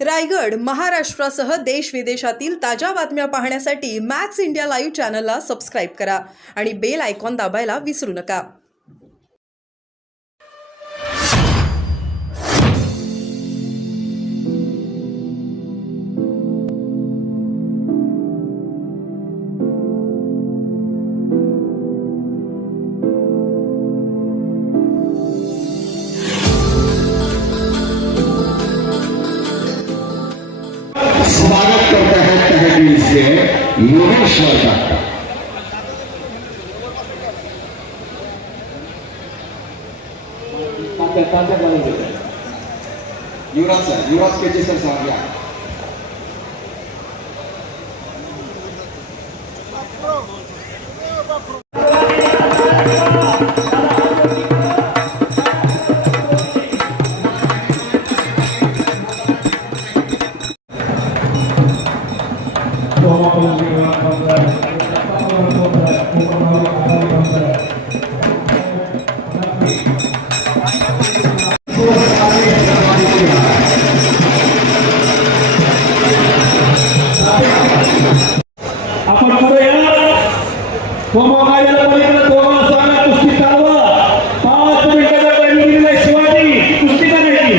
रायगड, महाराष्ट्रासह देश विदेशातील ताज्या बातम्या पाहण्यासाठी मॅक्स इंडिया लाईव्ह चॅनलला सबस्क्राईब करा आणि बेल आयकॉन दाबायला विसरू नका. स्वागत करते हैं तहे दिल से योगेश्वर का. युवराज के सर साहब या आपण पुढे या सोमाबाईला पलीकडे दोन असताना कुस्ती चालवा. 5 मिनिटाच्या टाइमिंगला शिवाजी कुस्ती करायची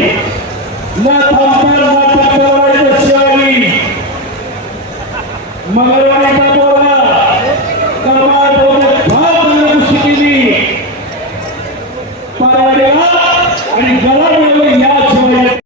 न थांबता नाटक करायचं. शिवाजी मंगळवारीचा पोरगा कमाल कुस्ती केली पारवाडीला आणि गळा मिळवली या शिवाजी.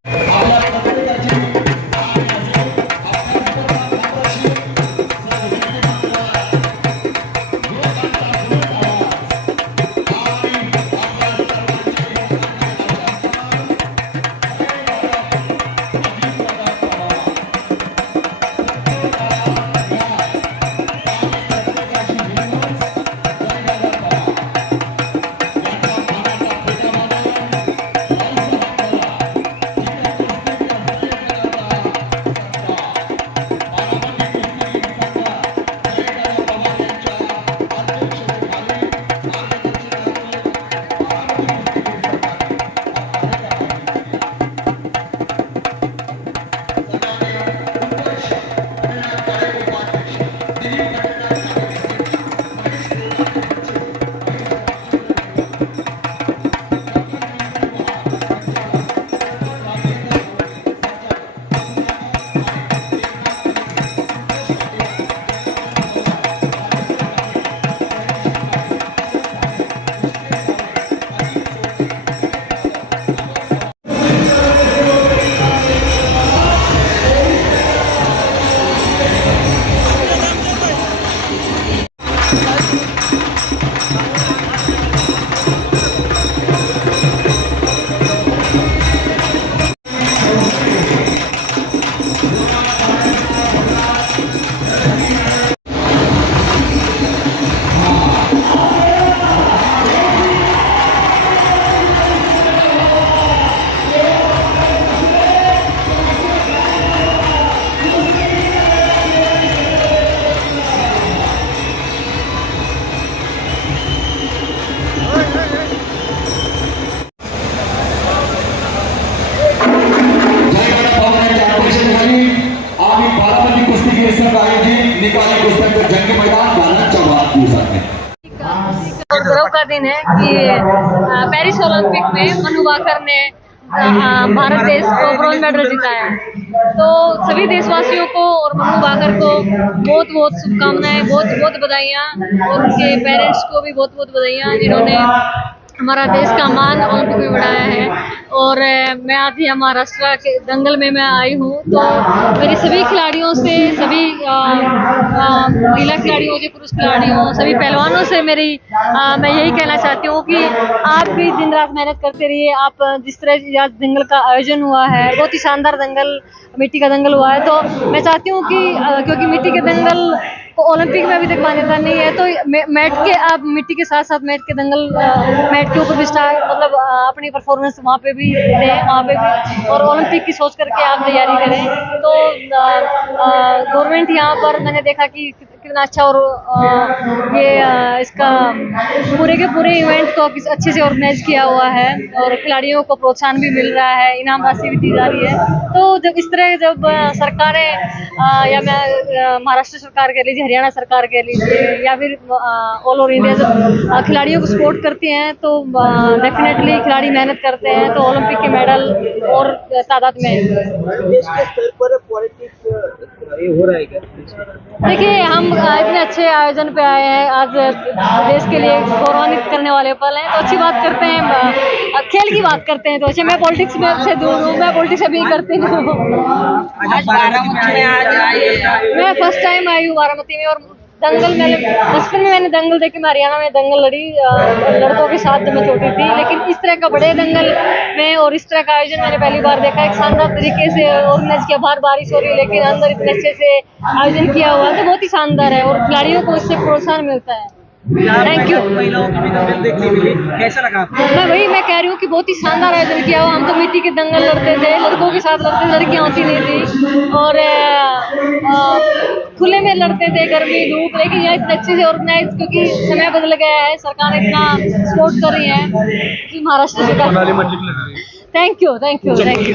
और गर्व का दिन है कि पेरिस ओलंपिक में मनु भाकर ने भारत देश को ब्रॉन्ज मेडल जिताया है. तो सभी देशवासियों को और मनु भाकर को बहुत बहुत शुभकामनाएं, बहुत बहुत बधाइयाँ, और उनके पेरेंट्स को भी बहुत बहुत बधाइयाँ जिन्होंने हमारा देश का मान ओलंपिक में बढ़ाया है. और मैं आज यहाँ महाराष्ट्र के दंगल में मैं आई हूँ, तो मेरे सभी खिलाड़ियों से, सभी महिला खिलाड़ियों से, पुरुष खिलाड़ियों, सभी पहलवानों से मैं यही कहना चाहती हूँ कि आप भी दिन रात मेहनत करते रहिए. आप जिस तरह आज दंगल का आयोजन हुआ है, बहुत ही शानदार दंगल, मिट्टी का दंगल हुआ है, तो मैं चाहती हूँ कि क्योंकि मिट्टी के दंगल को ओलंपिक में अभी तक मान्यता नहीं है, तो मैट के आप मिट्टी के साथ साथ मैट के दंगल, मैट के ऊपर भी मतलब अपनी परफॉर्मेंस वहाँ पे भी दें वहाँ पे भी, और ओलंपिक की सोच करके आप तैयारी करें। तो गवर्नमेंट यहाँ पर मैंने देखा कि कितना अच्छा, और इसका पूरे के पूरे इवेंट को अच्छे से ऑर्गेनाइज किया हुआ है, और खिलाड़ियों को प्रोत्साहन भी मिल रहा है, इनाम राशि भी दी जा रही है। तो जब इस तरह सरकारें या मैं महाराष्ट्र सरकार कह लीजिए, हरियाणा सरकार कह लीजिए, या फिर ऑल ओवर इंडिया जब खिलाड़ियों को सपोर्ट करती हैं, तो डेफिनेटली खिलाड़ी मेहनत करते हैं तो ओलंपिक के मेडल और तादाद में आएंगे। देश के स्तर पर पॉलिटिक्स ये हो रहा है क्या? देखिए, हम इतने अच्छे आयोजन पे आए हैं, आज देश के लिए गौरवान्वित करने वाले पल हैं, तो अच्छी बात करते हैं, खेल की बात करते हैं। तो अच्छा, मैं पॉलिटिक्स में से दूर हूँ, मैं पॉलिटिक्स अभी करती हूँ। मैं फर्स्ट टाइम आई हूँ बारामती में, और दंगल मैंने बचपन में दंगल देखी, मैं हरियाणा में दंगल लड़ी लड़कों के साथ जब मैं छोटी थी, लेकिन इस तरह का बड़े दंगल में और इस तरह का आयोजन मैंने पहली बार देखा। एक शानदार तरीके से ऑर्गेनाइज किया, बाहर बारिश हो रही है लेकिन अंदर इतने अच्छे से आयोजन किया हुआ है, तो बहुत ही शानदार है, और खिलाड़ियों को इससे प्रोत्साहन मिलता है। Thank you. महिलाओं की भी दंगल देखने मिली, कैसा लगा आपको? मैं कह रही हूँ कि बहुत ही शानदार आयोजन किया हुआ। हम तो मिट्टी के दंगल लड़ते थे, लड़कों के साथ लड़ते, लड़कियां होती नहीं थी, और खुले में लड़ते थे, गर्मी धूप, लेकिन यहाँ इतने अच्छे से ऑर्गेनाइज, क्योंकि समय बदल गया है, सरकार इतना सपोर्ट कर रही है कि महाराष्ट्र सरकार। Thank you.